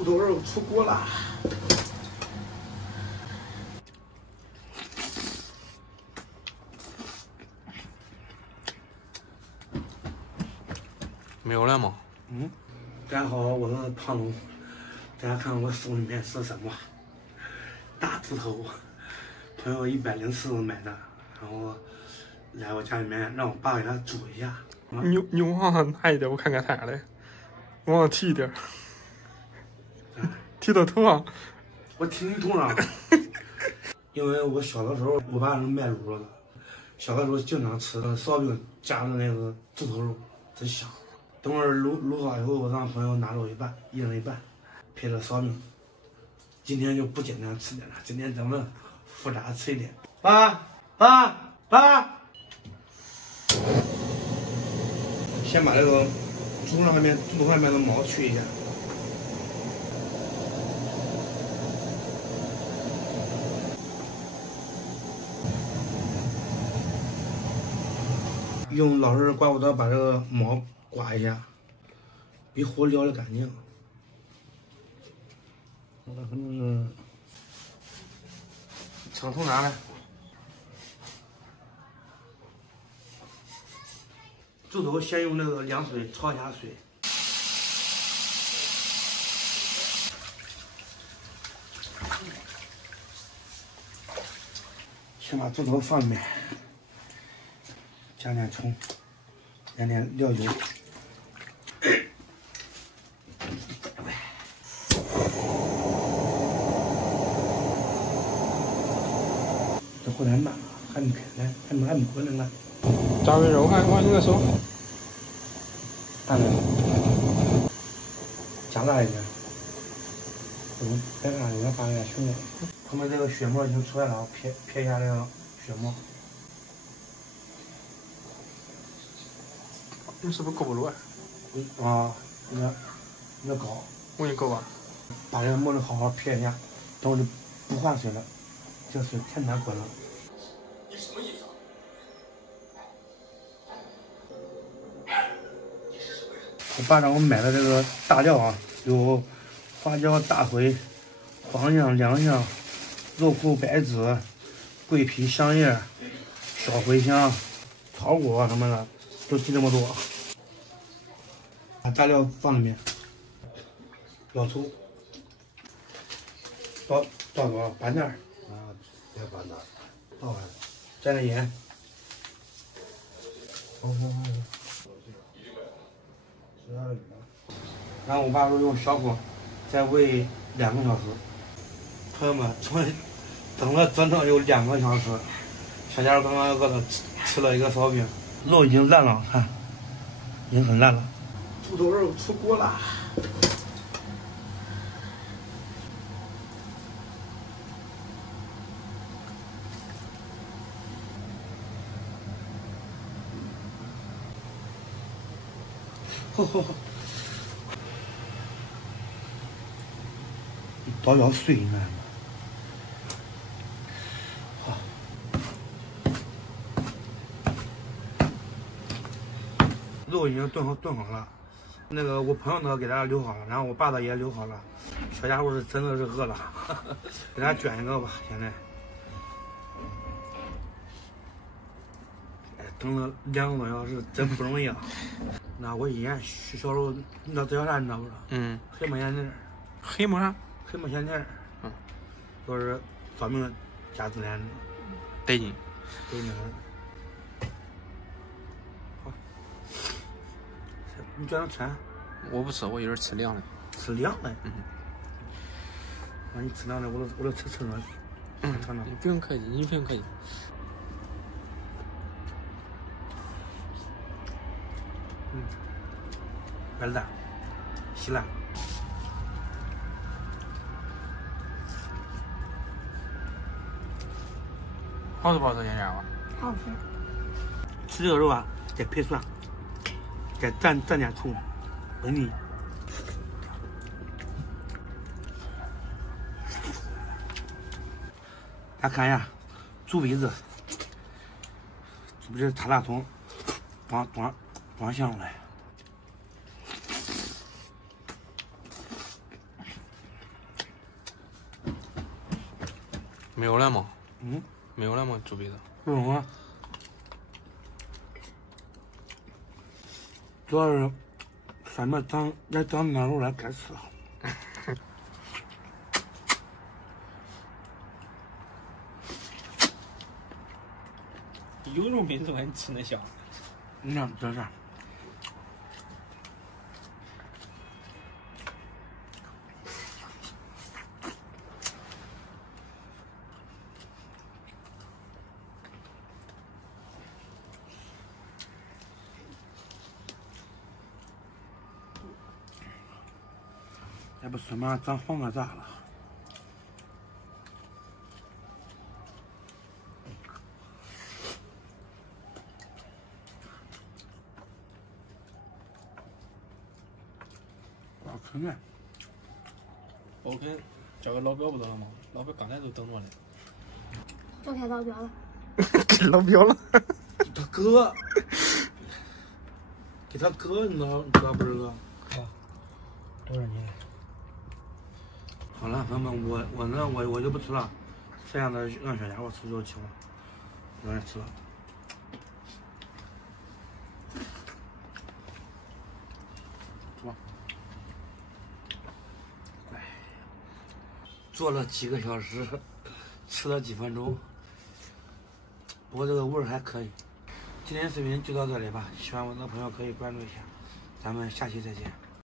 猪头肉出锅了。没有了吗？大家好，我是胖龙。大家看我手里面是什么？大猪头，朋友104买的，然后来我家里面让我爸给他煮一下。你往上拿一点，我看看啥嘞？往上提一点，提到头上。我提你头上，因为我小的时候，我爸是卖卤肉的，小的时候经常吃烧饼夹的那个猪头肉，真香。等会儿卤好以后，我让朋友拿走一半，一人一半，配着烧饼。今天就不简单吃点了，今天咱们复杂吃一点。爸，先把这个猪头上面的毛去一下。用老式刮骨刀把这个毛刮一下，比火燎的干净。我可能是称头拿来，猪头先用那个凉水焯一下水。先把猪头放里面。加点葱，加点料油，这火太慢了，还没开呢，还没过来呢。炸肥肉，看你的手，大点，加大一点，别看人家放点血沫，旁边这个血沫已经出来了，撇一下这个血沫。你是不是够不着？啊，有点高。我给你够吧。把这个沫子好好撇一下，等会就不换水了，这水太难滚了。你什么意思啊？我爸让我买的这个大料啊，有花椒、大茴、黄姜、良姜、肉脯、白芷、桂皮、香叶、小茴香、草果什么的，都提这么多。把大料放里面，老抽，倒多少？半袋儿。啊，别半袋，倒完，加点盐。然后我爸说用小火再煨2个小时。朋友们，等了整整有2个小时，小家伙刚刚饿了，吃了一个烧饼，肉已经烂了，看，已经很烂了。猪头肉出锅了。倒点水，你看。肉已经炖好了，那个我朋友呢给大家留好了，然后我爸的也留好了。小家伙是真的是饿了，给他卷一个吧。现在，哎，等了2个多小时，真不容易啊。那我以前小时候，你知道这叫啥？你知道不知道？黑木咸菜。黑木啥？黑木咸菜。就是烧饼加孜然，得劲。得劲。好，你卷着吃？我不吃，我有点吃凉的。吃凉的？那你吃凉的，我都吃热的。你不用客气，你不用客气。白烂，稀烂。好吃不好吃，甜甜吧？好吃。吃这个肉啊，得配蒜，再蘸点醋，闻腻。大家看一下，猪鼻子，这不是塔大葱，装香来。没有了吗？嗯，没有了吗？猪鼻子。不用啊。主要是上面长那肉了，该吃了。有肉没肉，你吃那香。你看这是。要不是嘛，长黄瓜咋了？好吃呢。我跟叫个老表不得了吗？老表刚才都等着呢。叫开老表了。给老表了。他哥，给他哥，你知道不知道？啊，多少年？好了，朋友们，我就不吃了，这样的让小家伙吃就行了，有人吃了。是吧？哎，做了几个小时，吃了几分钟，不过这个味儿还可以。今天视频就到这里吧，喜欢我的朋友可以关注一下，咱们下期再见。